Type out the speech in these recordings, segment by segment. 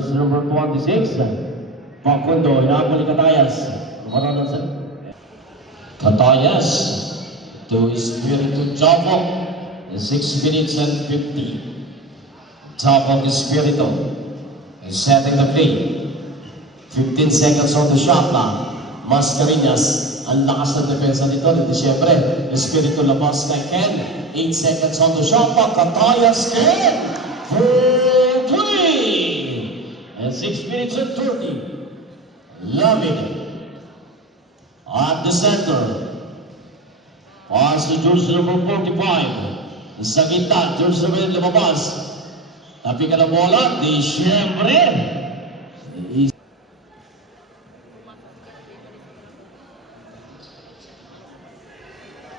Jersey number 26. Facundo, hinabol ni Catayas. Maranan sa Catayas to Espiritu Jabo. 6 minutes and 50. Jabo Espiritu is setting the play. 15 seconds on the shot clock. Mascareñas, ang lakas ng depensa nito. Dito siyempre, Espiritu labas kay Ken. 8 seconds on the shot clock. Catayas, Ken! For 3! And 6 minutes and 30. Loving it. At the center. Pass to Jersey number 45. Sa gitna, Jersey number lumabas. Tapi ka na bola, di siyempre.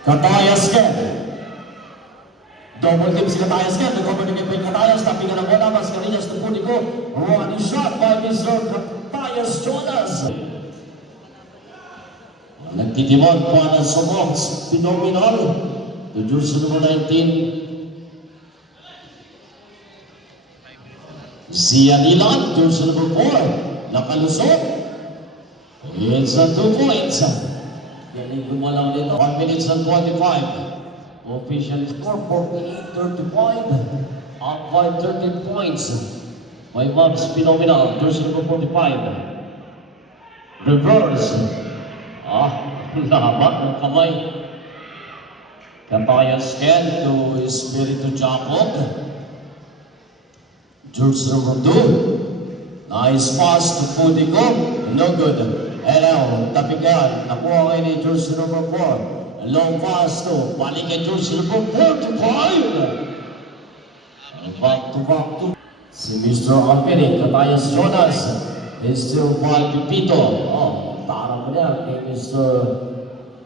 Catayas Ken. Double team si Catayas Ken. Nag-communicate pa yung Catayas. Tapi ka na bola, Mascareñas to Punico. Running shot by Mr. Catayas Jonas. Nagtitimon para sa box. Phenomenal. The Jersey number 19. Zia Nilan, Jersey number 4. Nakalusot. It's a 2 points. Yan gumalaw nito. 1 minutes and 25. Official score 48-35. Up by 13 points. By Mavs Phenomenal, Jersey number 45. Reverse. Lahat ng kamay. Catayas Ken to Espiritu Jabo. Jersey number 2. Nice pass to Pudico. No good. Hello, tapikan. Nakuha kayo ni Jersey number 4. Long pass to. Balik kay Jersey number 45. Back to. Si Mr. Alperi, Catayas Jonas. Is still by Pipito. Tarang mo niya kay Mr.